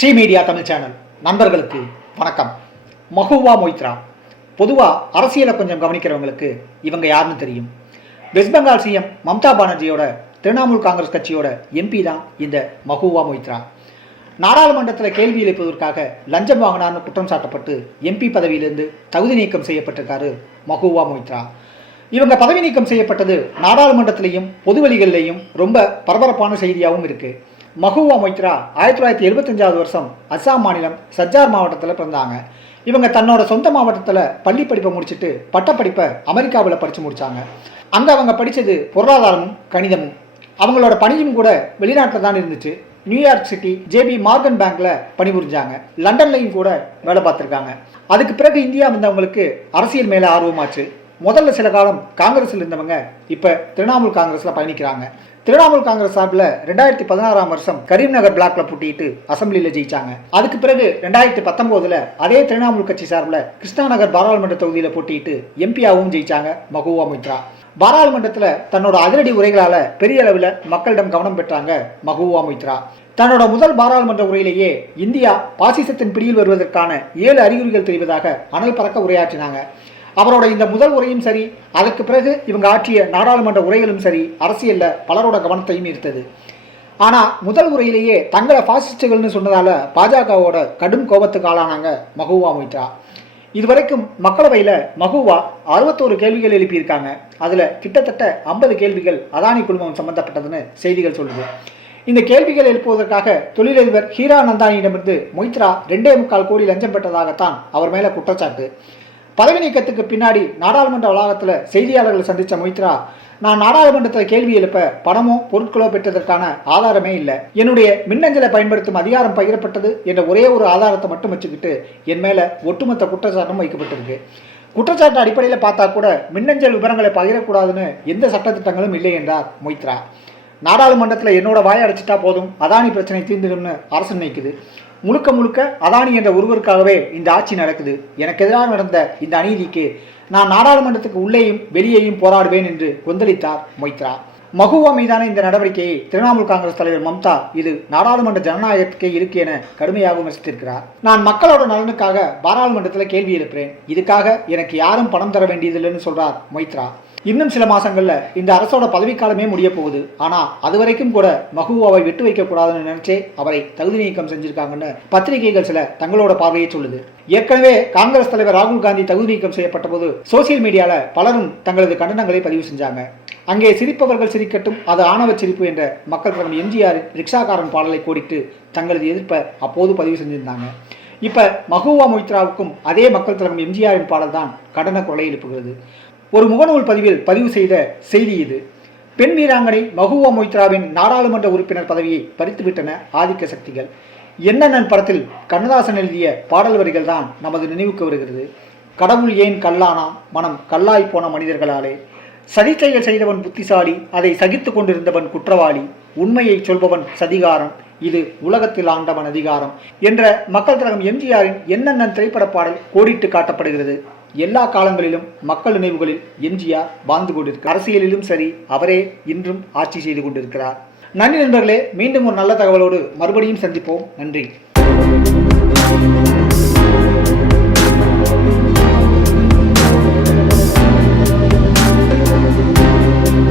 Sri media Tamil channel நண்பர்களுக்கு வணக்கம். மஹுவா மொய்த்ரா. பொதுவாக அரசியலை கொஞ்சம் கவனிக்கிறவங்களுக்கு இவங்க யாருன்னு தெரியும். வெஸ்ட் பெங்கால் சிஎம் மம்தா பானர்ஜியோட திரிணாமுல் காங்கிரஸ் கட்சியோட எம்பி தான் இந்த மஹுவா மொய்த்ரா. நாடாளுமன்றத்தில் கேள்வி எழுப்பதற்காக லஞ்சம் வாங்கினார்னு குற்றம் சாட்டப்பட்டு எம்பி பதவியிலிருந்து தகுதி நீக்கம் செய்யப்பட்டிருக்காரு மஹுவா மொய்த்ரா. இவங்க பதவி நீக்கம் செய்யப்பட்டது நாடாளுமன்றத்திலையும் பொதுவெளிகள்லையும் ரொம்ப பரபரப்பான செய்தியாகவும் இருக்கு. மகுவா மொய்த்ரா ஆயிரத்தி தொள்ளாயிரத்தி எழுபத்தஞ்சாவது வருஷம் அஸ்ஸாம் மாநிலம் சஜ்ஜார் மாவட்டத்தில் பிறந்தாங்க. இவங்க தன்னோட சொந்த மாவட்டத்தில் பள்ளி படிப்பை முடிச்சுட்டு பட்டப்படிப்பை அமெரிக்காவில் படித்து முடித்தாங்க அங்கே அவங்க படித்தது பொருளாதாரமும் கணிதமும். அவங்களோட பணியும் கூட வெளிநாட்டில் தான் இருந்துச்சு. நியூயார்க் சிட்டி ஜேபி மார்கன் பேங்க்ல பணிபுரிஞ்சாங்க. லண்டன்லையும் கூட வேலை பார்த்துருக்காங்க. அதுக்கு பிறகு இந்தியா வந்தவங்களுக்கு அரசியல் மேலே ஆர்வமாச்சு. முதல்ல சில காலம் காங்கிரஸில் இருந்தவங்க இப்போ திரிணாமுல் காங்கிரஸில் பயணிக்கிறாங்க. திரிணாமுல் காங்கிரஸ் சார்பில் ரெண்டாயிரத்தி பதினாறாம் வருஷம் கரீம்நகர் பிளாக்ல போட்டிட்டு அசம்பிளியில் ஜெயிச்சாங்க. அதுக்கு பிறகு ரெண்டாயிரத்தி பத்தொன்பதுல அதே திரிணாமுல் கட்சி சார்பில் கிருஷ்ணாநகர் பாராளுமன்ற தொகுதியில் போட்டிட்டு எம்பியாவும் ஜெயிச்சாங்க மகுவா மித்ரா. பாராளுமன்றத்தில் தன்னோட அதிரடி உரைகளால் பெரிய அளவில் மக்களிடம் கவனம் பெற்றாங்க மகுவா மித்ரா. தன்னோட முதல் பாராளுமன்ற உரையிலேயே இந்தியா பாசிசத்தின் பிடியில் வருவதற்கான ஏழு அறிகுறிகள் தெரிவதாக அனல் பறக்க உரையாற்றினாங்க. அவரோட இந்த முதல் உரையும் சரி அதற்கு பிறகு இவங்க ஆற்றிய நாடாளுமன்ற உரைகளும் சரி அரசியலில் பலரோட கவனத்தையும் ஈர்த்தது. ஆனால் முதல் உரையிலேயே தங்களை ஃபாசிஸ்டுகள்னு சொன்னதால் பாஜகவோட கடும் கோபத்துக்கு ஆளானாங்க மகுவா மொய்த்ரா. இதுவரைக்கும் மக்களவையில் மகுவா அறுபத்தோரு கேள்விகள் எழுப்பியிருக்காங்க. அதில் கிட்டத்தட்ட ஐம்பது கேள்விகள் அதானி குழுமம் சம்பந்தப்பட்டதுன்னு செய்திகள் சொல்லுது. இந்த கேள்விகள் எழுப்புவதற்காக தொழிலதிபர் ஹீரா நந்தானியிடமிருந்து மொய்த்ரா ரெண்டே முக்கால் கோடி லஞ்சம் பெற்றதாகத்தான் அவர் மேலே குற்றச்சாட்டு. பதவி நீக்கத்துக்கு பின்னாடி நாடாளுமன்ற வளாகத்தில் செய்தியாளர்களை சந்தித்த மொய்த்ரா நான் நாடாளுமன்றத்தில் கேள்வி எழுப்ப பணமோ பொருட்களோ பெற்றதற்கான ஆதாரமே இல்லை. என்னுடைய மின்னஞ்சலை பயன்படுத்தும் அதிகாரம் பகிரப்பட்டது என்ற ஒரே ஒரு ஆதாரத்தை மட்டும் வச்சுக்கிட்டு என் மேலே ஒட்டுமொத்த குற்றச்சாட்டும் வைக்கப்பட்டிருக்கு. குற்றச்சாட்டு அடிப்படையில் பார்த்தா கூட மின்னஞ்சல் விவரங்களை பகிரக்கூடாதுன்னு எந்த சட்டத்திட்டங்களும் இல்லை என்றார் மொய்த்ரா. நாடாளுமன்றத்தில் என்னோட வாயை அடைச்சிட்டா போதும் அதானி பிரச்சனை தீர்ந்துடும்னு அரசு நினைக்குது. முழுக்க முழுக்க அதானி என்ற ஒருவருக்காகவே இந்த ஆட்சி நடக்குது. எனக்கு எதிராக நடந்த இந்த அநீதிக்கு நான் நாடாளுமன்றத்துக்கு உள்ளேயும் வெளியேயும் போராடுவேன் என்று கொந்தளித்தார் மொய்த்ரா. மகுவா மீதான இந்த நடவடிக்கையை திரிணாமுல் காங்கிரஸ் தலைவர் மம்தா இது நாடாளுமன்ற ஜனநாயகத்துக்கே இருக்கு என கடுமையாக விமர்சித்திருக்கிறார். நான் மக்களோட நலனுக்காக பாராளுமன்றத்தில் கேள்வி எழுப்புறேன். இதுக்காக எனக்கு யாரும் பணம் தர வேண்டியதில்லைன்னு சொல்றார் மொய்த்ரா. இன்னும் சில மாதங்களில் இந்த அரசோட பதவிக்காலமே முடிய போகுது. ஆனால் அது வரைக்கும் கூட மகுவாவை விட்டு வைக்கக்கூடாதுன்னு நினைச்சே அவரை தகுதி நீக்கம் செஞ்சிருக்காங்கன்னு பத்திரிகைகள் சில தங்களோட பார்வையை சொல்லுது. ஏற்கனவே காங்கிரஸ் தலைவர் ராகுல் காந்தி தகுதி நீக்கம் செய்யப்பட்ட போது சோசியல் மீடியாவில் பலரும் தங்களது கண்டனங்களை பதிவு செஞ்சாங்க. அங்கே சிரிப்பவர்கள் சிரிக்கட்டும் அது ஆணவ சிரிப்பு என்ற மக்கள் தலைவர் எம்ஜிஆர் ரிக்ஷாக்காரன் பாடலை கோடிட்டு தங்களது எதிர்ப்பை அப்போது பதிவு செஞ்சிருந்தாங்க. இப்போ மகுவா மொய்த்ராவுக்கும் அதே மக்கள் தலைவர் எம்ஜிஆரின் பாடல் தான் கடன குரலை எழுப்புகிறது. ஒரு முகநூல் பதிவில் பதிவு செய்த செய்தி இது. பெண் வீராங்கனை மகுவா மொய்த்ராவின் நாடாளுமன்ற உறுப்பினர் பதவியை பறித்துவிட்டன ஆதிக்க சக்திகள். என்னென்னன் படத்தில் கண்ணதாசன் எழுதிய பாடல் வரிகள் தான் நமது நினைவுக்கு வருகிறது. கடவுள் ஏன் கல்லானா மனம் கல்லாய் போன மனிதர்களாலே. சதிச்செயல் செய்தவன் புத்திசாலி அதை சகித்து கொண்டிருந்தவன் குற்றவாளி. உண்மையை சொல்பவன் சதிகாரம். இது உலகத்தில் ஆண்டவன் அதிகாரம் என்ற மக்கள் திலகம் எம்ஜிஆரின் என்னென்ன திரைப்பட பாடல் கோடிட்டு காட்டப்படுகிறது. எல்லா காலங்களிலும் மக்கள் நினைவுகளில் எம்ஜிஆர் வாழ்ந்து கொண்டிருக்கிறார். அரசியலிலும் சரி அவரே இன்றும் ஆட்சி செய்து கொண்டிருக்கிறார். நன்றி நண்பர்களே மீண்டும் ஒரு நல்ல தகவலோடு மறுபடியும் சந்திப்போம். நன்றி.